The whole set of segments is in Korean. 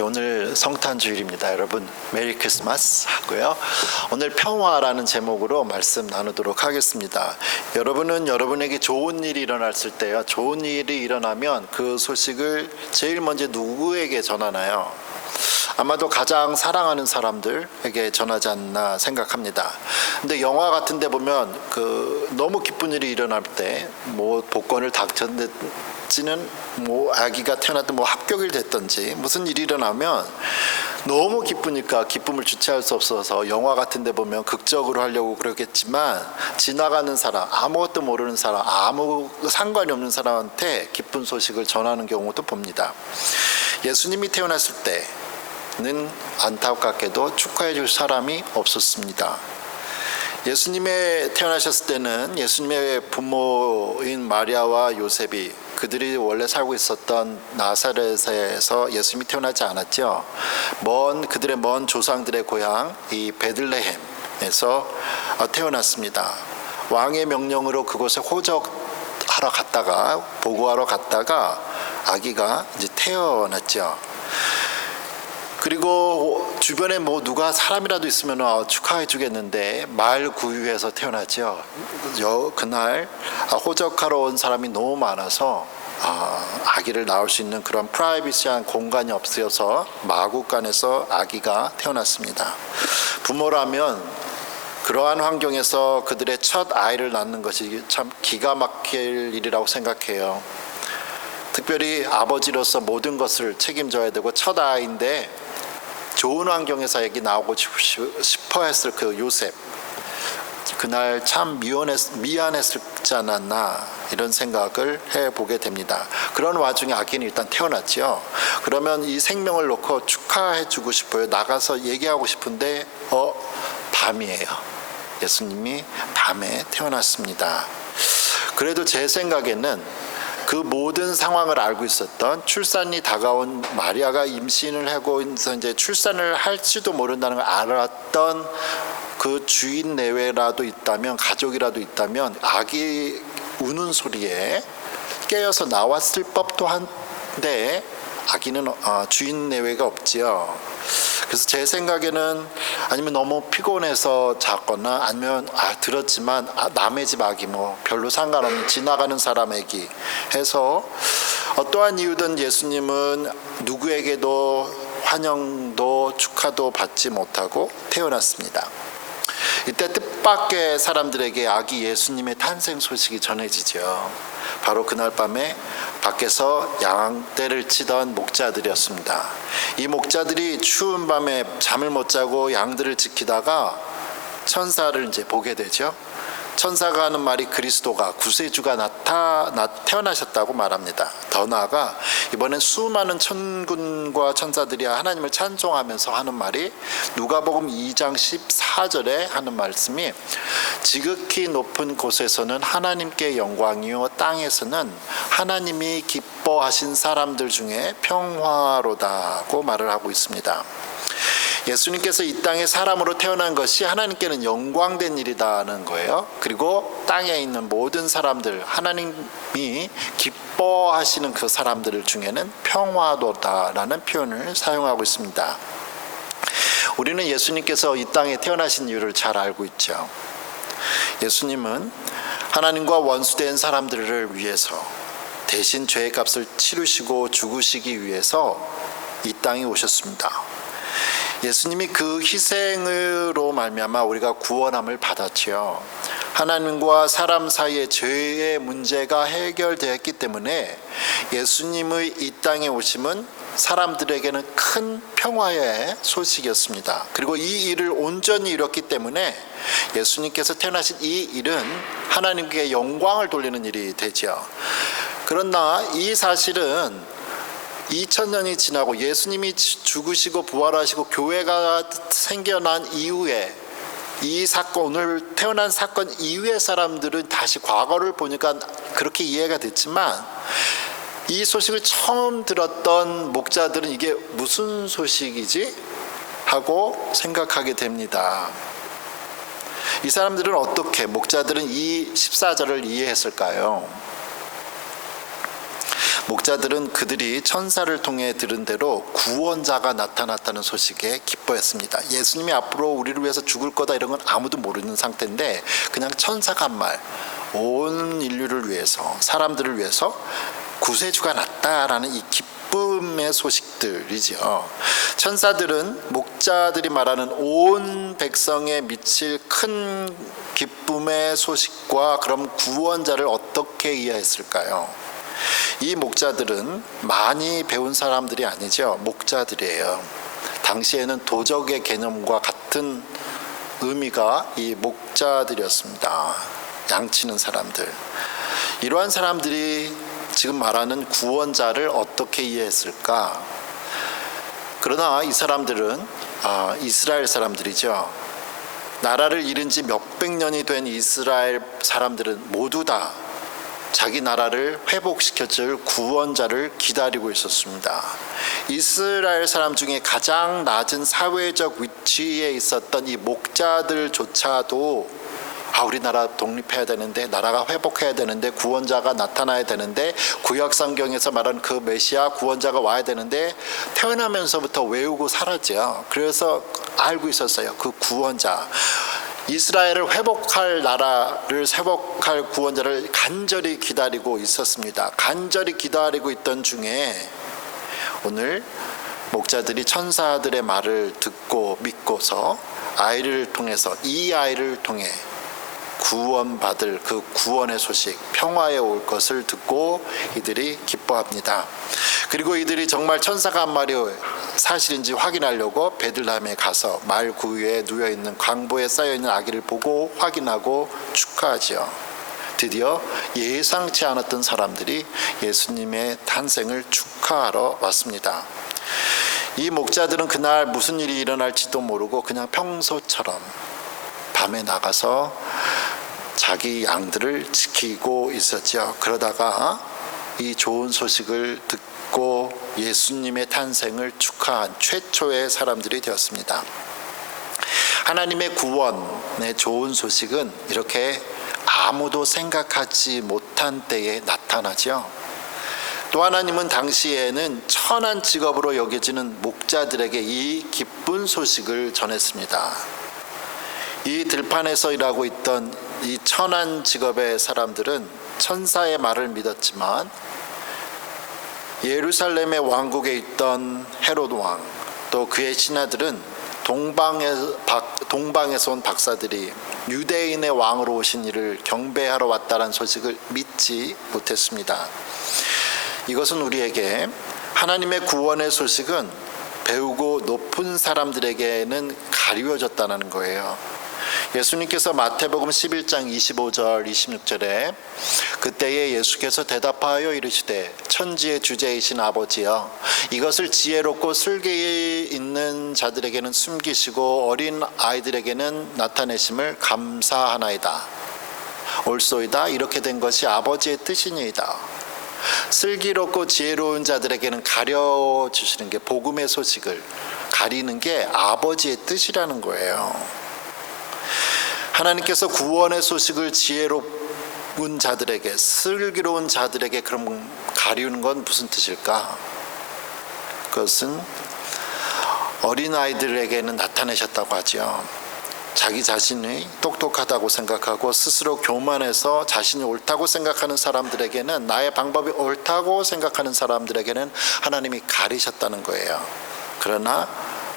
오늘 성탄 주일입니다. 여러분 메리 크리스마스 하고요. 오늘 평화라는 제목으로 말씀 나누도록 하겠습니다. 여러분은 여러분에게 좋은 일이 일어났을 때요, 좋은 일이 일어나면 그 소식을 제일 먼저 누구에게 전하나요? 아마도 가장 사랑하는 사람들에게 전하지 않나 생각합니다. 근데 영화 같은 데 보면 너무 기쁜 일이 일어날 때 복권을 당첨됐지는 아기가 태어났든 합격이 됐든지 무슨 일이 일어나면 너무 기쁘니까 기쁨을 주체할 수 없어서 영화 같은 데 보면 극적으로 하려고 그러겠지만, 지나가는 사람, 아무것도 모르는 사람, 아무 상관이 없는 사람한테 기쁜 소식을 전하는 경우도 봅니다. 예수님이 태어났을 때는 안타깝게도 축하해 줄 사람이 없었습니다. 예수님이 태어나셨을 때는 예수님의 부모인 마리아와 요셉이 그들이 원래 살고 있었던 나사렛에서 예수님이 태어나지 않았죠. 그들의 먼 조상들의 고향 이 베들레헴에서 태어났습니다. 왕의 명령으로 그곳에 호적하러 갔다가 보고하러 갔다가 아기가 이제 태어났죠. 그리고 주변에 누가 사람이라도 있으면 축하해 주겠는데 말 구유에서 태어났죠. 그날 호적하러 온 사람이 너무 많아서 아기를 낳을 수 있는 그런 프라이빗한 공간이 없어서 마구간에서 아기가 태어났습니다. 부모라면 그러한 환경에서 그들의 첫 아이를 낳는 것이 참 기가 막힐 일이라고 생각해요. 특별히 아버지로서 모든 것을 책임져야 되고 첫 아이인데 좋은 환경에서 애기 나오고 싶어 했을 그 요셉, 그날 참 미안했지 않았나 이런 생각을 해보게 됩니다. 그런 와중에 아기는 일단 태어났죠. 그러면 이 생명을 놓고 축하해 주고 싶어요. 나가서 얘기하고 싶은데 밤이에요. 예수님이 밤에 태어났습니다. 그래도 제 생각에는 그 모든 상황을 알고 있었던, 출산이 다가온 마리아가 임신을 하고 이제 출산을 할지도 모른다는 걸 알았던 그 주인 내외라도 있다면, 가족이라도 있다면 아기 우는 소리에 깨어서 나왔을 법도 한데 아기는 주인 내외가 없지요. 그래서 제 생각에는 아니면 너무 피곤해서 잤거나 아니면 들었지만 남의 집 아기 별로 상관없는 지나가는 사람 아기 해서 어떠한 이유든 예수님은 누구에게도 환영도 축하도 받지 못하고 태어났습니다. 이때 뜻밖의 사람들에게 아기 예수님의 탄생 소식이 전해지죠. 바로 그날 밤에 밖에서 양떼를 치던 목자들이었습니다. 이 목자들이 추운 밤에 잠을 못 자고 양들을 지키다가 천사를 이제 보게 되죠. 천사가 하는 말이 그리스도가, 구세주가 태어나셨다고 말합니다. 더 나아가 이번엔 수많은 천군과 천사들이 하나님을 찬송하면서 하는 말이 누가복음 2장 14절에 하는 말씀이, 지극히 높은 곳에서는 하나님께 영광이요 땅에서는 하나님이 기뻐하신 사람들 중에 평화로다고 말을 하고 있습니다. 예수님께서 이 땅에 사람으로 태어난 것이 하나님께는 영광된 일이라는 거예요. 그리고 땅에 있는 모든 사람들, 하나님이 기뻐하시는 그 사람들 중에는 평화도다라는 표현을 사용하고 있습니다. 우리는 예수님께서 이 땅에 태어나신 이유를 잘 알고 있죠. 예수님은 하나님과 원수된 사람들을 위해서 대신 죄의 값을 치르시고 죽으시기 위해서 이 땅에 오셨습니다. 예수님이 그 희생으로 말미암아 우리가 구원함을 받았지요. 하나님과 사람 사이의 죄의 문제가 해결되었기 때문에 예수님의 이 땅에 오심은 사람들에게는 큰 평화의 소식이었습니다. 그리고 이 일을 온전히 이뤘기 때문에 예수님께서 태어나신 이 일은 하나님께 영광을 돌리는 일이 되죠. 그러나 이 사실은 2000년이 지나고 예수님이 죽으시고 부활하시고 교회가 생겨난 이후에 이 사건, 오늘 태어난 사건 이후의 사람들은 다시 과거를 보니까 그렇게 이해가 됐지만, 이 소식을 처음 들었던 목자들은 이게 무슨 소식이지? 하고 생각하게 됩니다. 이 사람들은 어떻게, 목자들은 이 14절을 이해했을까요? 목자들은 그들이 천사를 통해 들은 대로 구원자가 나타났다는 소식에 기뻐했습니다. 예수님이 앞으로 우리를 위해서 죽을 거다 이런 건 아무도 모르는 상태인데 그냥 천사가 한 말, 온 인류를 위해서, 사람들을 위해서 구세주가 났다라는 이 기쁨의 소식들이죠. 천사들은 목자들이 말하는 온 백성에 미칠 큰 기쁨의 소식과 그럼 구원자를 어떻게 이해했을까요? 이 목자들은 많이 배운 사람들이 아니죠. 목자들이에요. 당시에는 도적의 개념과 같은 의미가 이 목자들이었습니다. 양치는 사람들. 이러한 사람들이 지금 말하는 구원자를 어떻게 이해했을까? 그러나 이 사람들은 이스라엘 사람들이죠. 나라를 잃은 지 몇백 년이 된 이스라엘 사람들은 모두 다 자기 나라를 회복시켜줄 구원자를 기다리고 있었습니다. 이스라엘 사람 중에 가장 낮은 사회적 위치에 있었던 이 목자들조차도 우리나라 독립해야 되는데, 나라가 회복해야 되는데, 구원자가 나타나야 되는데, 구약 성경에서 말하는 그 메시아 구원자가 와야 되는데 태어나면서부터 외우고 살았죠. 그래서 알고 있었어요. 그 구원자, 이스라엘을 회복할 나라를 회복할 구원자를 간절히 기다리고 있었습니다. 간절히 기다리고 있던 중에 오늘 목자들이 천사들의 말을 듣고 믿고서 아이를 통해서, 이 아이를 통해 구원받을 그 구원의 소식, 평화에 올 것을 듣고 이들이 기뻐합니다. 그리고 이들이 정말 천사가 한 말이 사실인지 확인하려고 베들레헴에 가서 말 구유에 누워있는 광보에 쌓여있는 아기를 보고 확인하고 축하하지요. 드디어 예상치 않았던 사람들이 예수님의 탄생을 축하하러 왔습니다. 이 목자들은 그날 무슨 일이 일어날지도 모르고 그냥 평소처럼 밤에 나가서 자기 양들을 지키고 있었죠. 그러다가 이 좋은 소식을 듣고 예수님의 탄생을 축하한 최초의 사람들이 되었습니다. 하나님의 구원의 좋은 소식은 이렇게 아무도 생각하지 못한 때에 나타나죠. 또 하나님은 당시에는 천한 직업으로 여겨지는 목자들에게 이 기쁜 소식을 전했습니다. 이 들판에서 일하고 있던 이 천한 직업의 사람들은 천사의 말을 믿었지만 예루살렘의 왕국에 있던 헤롯 왕, 또 그의 신하들은 동방에서 온 박사들이 유대인의 왕으로 오신 이를 경배하러 왔다는 소식을 믿지 못했습니다. 이것은 우리에게 하나님의 구원의 소식은 배우고 높은 사람들에게는 가리워졌다는 거예요. 예수님께서 마태복음 11장 25절 26절에 그때에 예수께서 대답하여 이르시되 천지의 주제이신 아버지여, 이것을 지혜롭고 슬기 있는 자들에게는 숨기시고 어린 아이들에게는 나타내심을 감사하나이다. 옳소이다. 이렇게 된 것이 아버지의 뜻이니이다. 슬기롭고 지혜로운 자들에게는 가려주시는 게, 복음의 소식을 가리는 게 아버지의 뜻이라는 거예요. 하나님께서 구원의 소식을 지혜로운 자들에게, 슬기로운 자들에게 그럼 가리우는 건 무슨 뜻일까? 그것은 어린아이들에게는 나타내셨다고 하죠. 자기 자신이 똑똑하다고 생각하고 스스로 교만해서 자신이 옳다고 생각하는 사람들에게는, 나의 방법이 옳다고 생각하는 사람들에게는 하나님이 가리셨다는 거예요. 그러나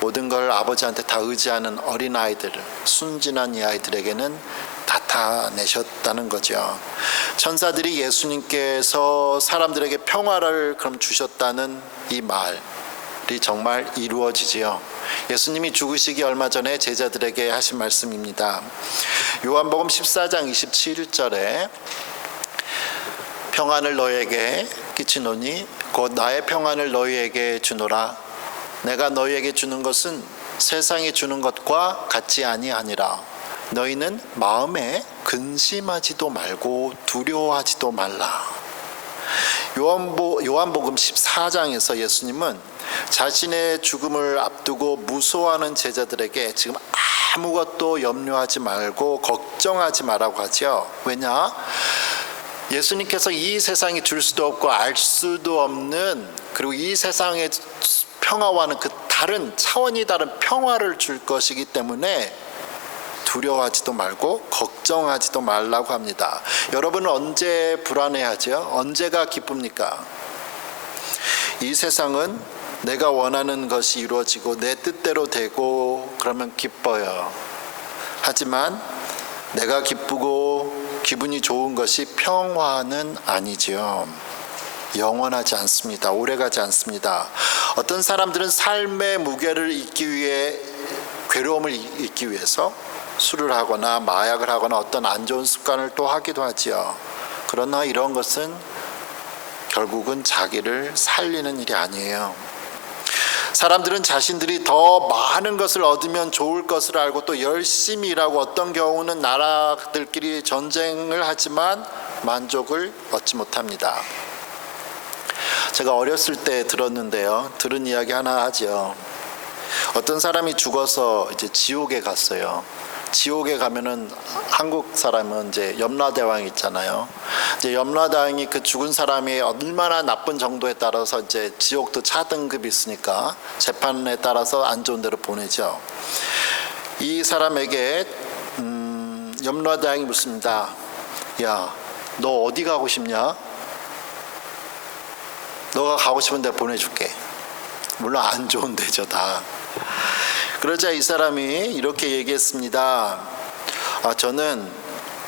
모든 걸 아버지한테 다 의지하는 어린아이들, 순진한 이 아이들에게는 나타내셨다는 거죠. 천사들이 예수님께서 사람들에게 평화를 그럼 주셨다는 이 말이 정말 이루어지지요. 예수님이 죽으시기 얼마 전에 제자들에게 하신 말씀입니다. 요한복음 14장 27절에 평안을 너희에게 끼치노니 곧 나의 평안을 너희에게 주노라. 내가 너희에게 주는 것은 세상이 주는 것과 같이 아니하니라. 너희는 마음에 근심하지도 말고 두려워하지도 말라. 요한복음 14장에서 예수님은 자신의 죽음을 앞두고 무서워하는 제자들에게 지금 아무것도 염려하지 말고 걱정하지 말라고 하죠. 왜냐? 예수님께서 이 세상이 줄 수도 없고 알 수도 없는, 그리고 이 세상의 평화와는 그 다른 차원이 다른 평화를 줄 것이기 때문에 두려워하지도 말고 걱정하지도 말라고 합니다. 여러분은 언제 불안해하죠? 언제가 기쁩니까? 이 세상은 내가 원하는 것이 이루어지고 내 뜻대로 되고 그러면 기뻐요. 하지만 내가 기쁘고 기분이 좋은 것이 평화는 아니지요. 영원하지 않습니다. 오래가지 않습니다. 어떤 사람들은 삶의 무게를 잊기 위해, 괴로움을 잊기 위해서 술을 하거나 마약을 하거나 어떤 안 좋은 습관을 또 하기도 하지요. 그러나 이런 것은 결국은 자기를 살리는 일이 아니에요. 사람들은 자신들이 더 많은 것을 얻으면 좋을 것을 알고 또 열심히 일하고 어떤 경우는 나라들끼리 전쟁을 하지만 만족을 얻지 못합니다. 제가 어렸을 때 들었는데요. 들은 이야기 하나 하죠. 어떤 사람이 죽어서 이제 지옥에 갔어요. 지옥에 가면은 한국 사람은 이제 염라대왕 있잖아요. 이제 염라대왕이 그 죽은 사람이 얼마나 나쁜 정도에 따라서 이제 지옥도 차등급이 있으니까 재판에 따라서 안 좋은 데로 보내죠. 이 사람에게 염라대왕이 묻습니다. 야, 너 어디 가고 싶냐? 너가 가고 싶은 데 보내줄게. 물론 안 좋은 데죠, 다. 그러자 이 사람이 이렇게 얘기했습니다. 저는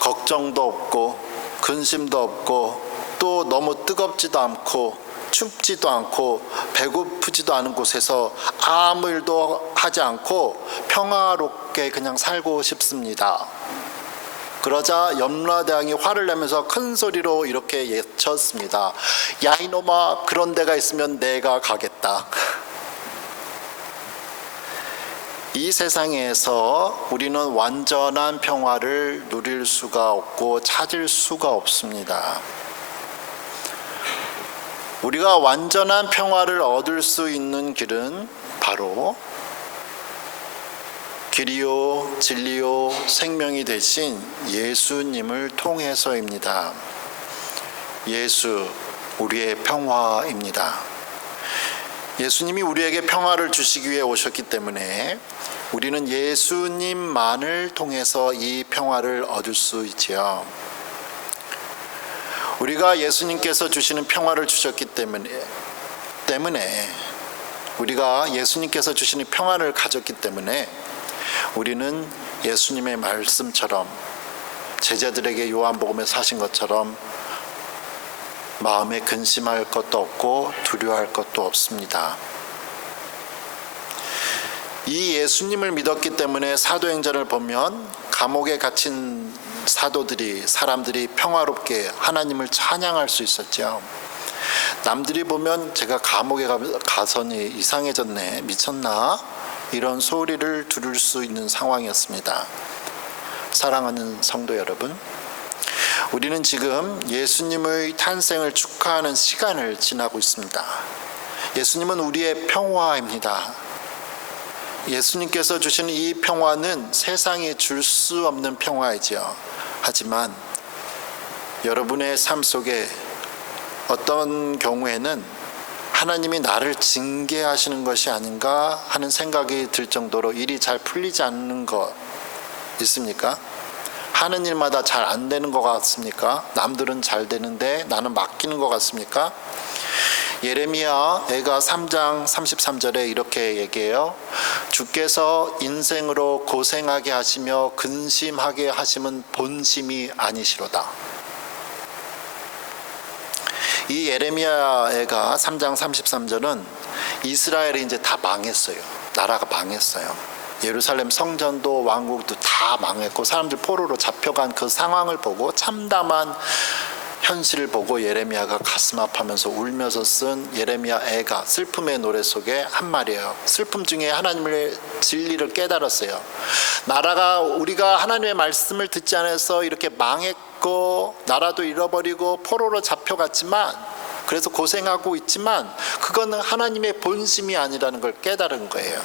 걱정도 없고 근심도 없고 또 너무 뜨겁지도 않고 춥지도 않고 배고프지도 않은 곳에서 아무 일도 하지 않고 평화롭게 그냥 살고 싶습니다. 그러자 염라대왕이 화를 내면서 큰 소리로 이렇게 외쳤습니다. 야 이놈아, 그런 데가 있으면 내가 가겠다. 이 세상에서 우리는 완전한 평화를 누릴 수가 없고 찾을 수가 없습니다. 우리가 완전한 평화를 얻을 수 있는 길은 바로 길이요 진리요 생명이 되신 예수님을 통해서입니다. 예수, 우리의 평화입니다. 예수님이 우리에게 평화를 주시기 위해 오셨기 때문에 우리는 예수님만을 통해서 이 평화를 얻을 수 있지요. 우리가 예수님께서 주시는 평화를 주셨기 때문에 우리가 예수님께서 주시는 평화를 가졌기 때문에 우리는 예수님의 말씀처럼 제자들에게 요한복음에서 하신 것처럼 마음에 근심할 것도 없고 두려워할 것도 없습니다. 이 예수님을 믿었기 때문에 사도행전을 보면 감옥에 갇힌 사람들이 평화롭게 하나님을 찬양할 수 있었죠. 남들이 보면 제가 감옥에 가서니 이상해졌네, 미쳤나? 이런 소리를 들을 수 있는 상황이었습니다. 사랑하는 성도 여러분, 우리는 지금 예수님의 탄생을 축하하는 시간을 지나고 있습니다. 예수님은 우리의 평화입니다. 예수님께서 주시는 이 평화는 세상이 줄 수 없는 평화이지요. 하지만 여러분의 삶 속에 어떤 경우에는 하나님이 나를 징계하시는 것이 아닌가 하는 생각이 들 정도로 일이 잘 풀리지 않는 것 있습니까? 하는 일마다 잘 안 되는 것 같습니까? 남들은 잘 되는데 나는 맡기는 것 같습니까? 예레미야 애가 3장 33절에 이렇게 얘기해요. 주께서 인생으로 고생하게 하시며 근심하게 하심은 본심이 아니시로다. 이 예레미야 애가 3장 33절은 이스라엘이 이제 다 망했어요. 나라가 망했어요. 예루살렘 성전도 왕국도 다 망했고 사람들 포로로 잡혀간 그 상황을 보고 참담한 현실을 보고 예레미야가 가슴 아파하면서 울면서 쓴 예레미야 애가 슬픔의 노래 속에 한 말이에요. 슬픔 중에 하나님의 진리를 깨달았어요. 나라가 우리가 하나님의 말씀을 듣지 않아서 이렇게 망했고 나라도 잃어버리고 포로로 잡혀갔지만 그래서 고생하고 있지만 그거는 하나님의 본심이 아니라는 걸 깨달은 거예요.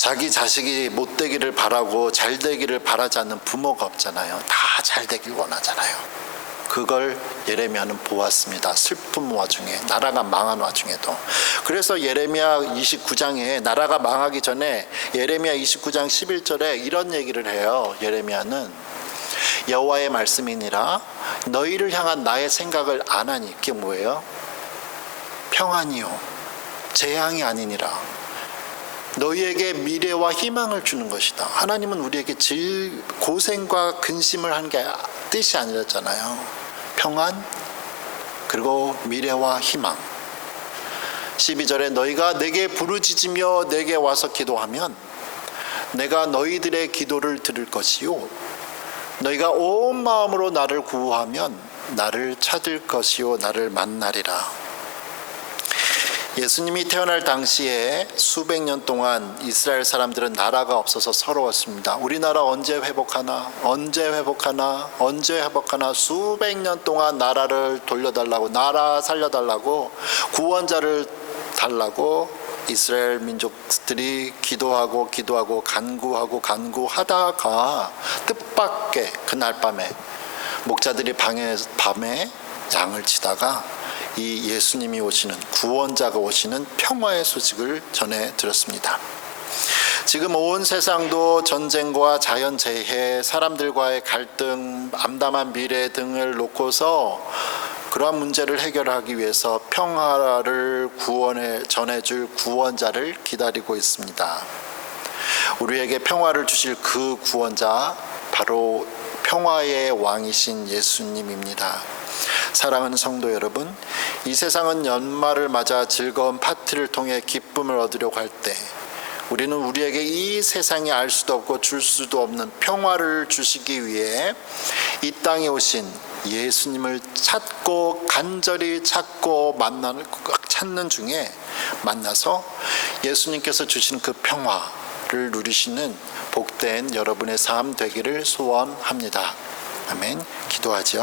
자기 자식이 못 되기를 바라고 잘 되기를 바라지 않는 부모가 없잖아요. 다 잘 되길 원하잖아요. 그걸 예레미야는 보았습니다. 슬픈 와중에, 나라가 망한 와중에도. 그래서 예레미야 29장에 나라가 망하기 전에 예레미야 29장 11절에 이런 얘기를 해요. 예레미야는 여호와의 말씀이니라 너희를 향한 나의 생각을 안 하니, 그게 뭐예요? 평안이요 재앙이 아니니라. 너희에게 미래와 희망을 주는 것이다. 하나님은 우리에게 고생과 근심을 한 게 뜻이 아니었잖아요. 평안 그리고 미래와 희망. 12절에 너희가 내게 부르짖으며 내게 와서 기도하면 내가 너희들의 기도를 들을 것이요 너희가 온 마음으로 나를 구하면 나를 찾을 것이요 나를 만나리라. 예수님이 태어날 당시에 수백 년 동안 이스라엘 사람들은 나라가 없어서 서러웠습니다. 우리나라 언제 회복하나, 언제 회복하나, 언제 회복하나. 수백 년 동안 나라를 돌려달라고, 나라 살려달라고, 구원자를 달라고 이스라엘 민족들이 기도하고 간구하고 간구하다가 뜻밖의 그날 밤에 목자들이 밤에 양을 치다가 이 예수님이 오시는, 구원자가 오시는 평화의 소식을 전해 들었습니다. 지금 온 세상도 전쟁과 자연재해, 사람들과의 갈등, 암담한 미래 등을 놓고서 그러한 문제를 해결하기 위해서 평화를 전해줄 구원자를 기다리고 있습니다. 우리에게 평화를 주실 그 구원자, 바로 평화의 왕이신 예수님입니다. 사랑하는 성도 여러분, 이 세상은 연말을 맞아 즐거운 파티를 통해 기쁨을 얻으려고 할 때 우리는 우리에게 이 세상이 알 수도 없고 줄 수도 없는 평화를 주시기 위해 이 땅에 오신 예수님을 간절히 찾고 찾는 중에 만나서 예수님께서 주신 그 평화를 누리시는 복된 여러분의 삶 되기를 소원합니다. 아멘. 기도하죠.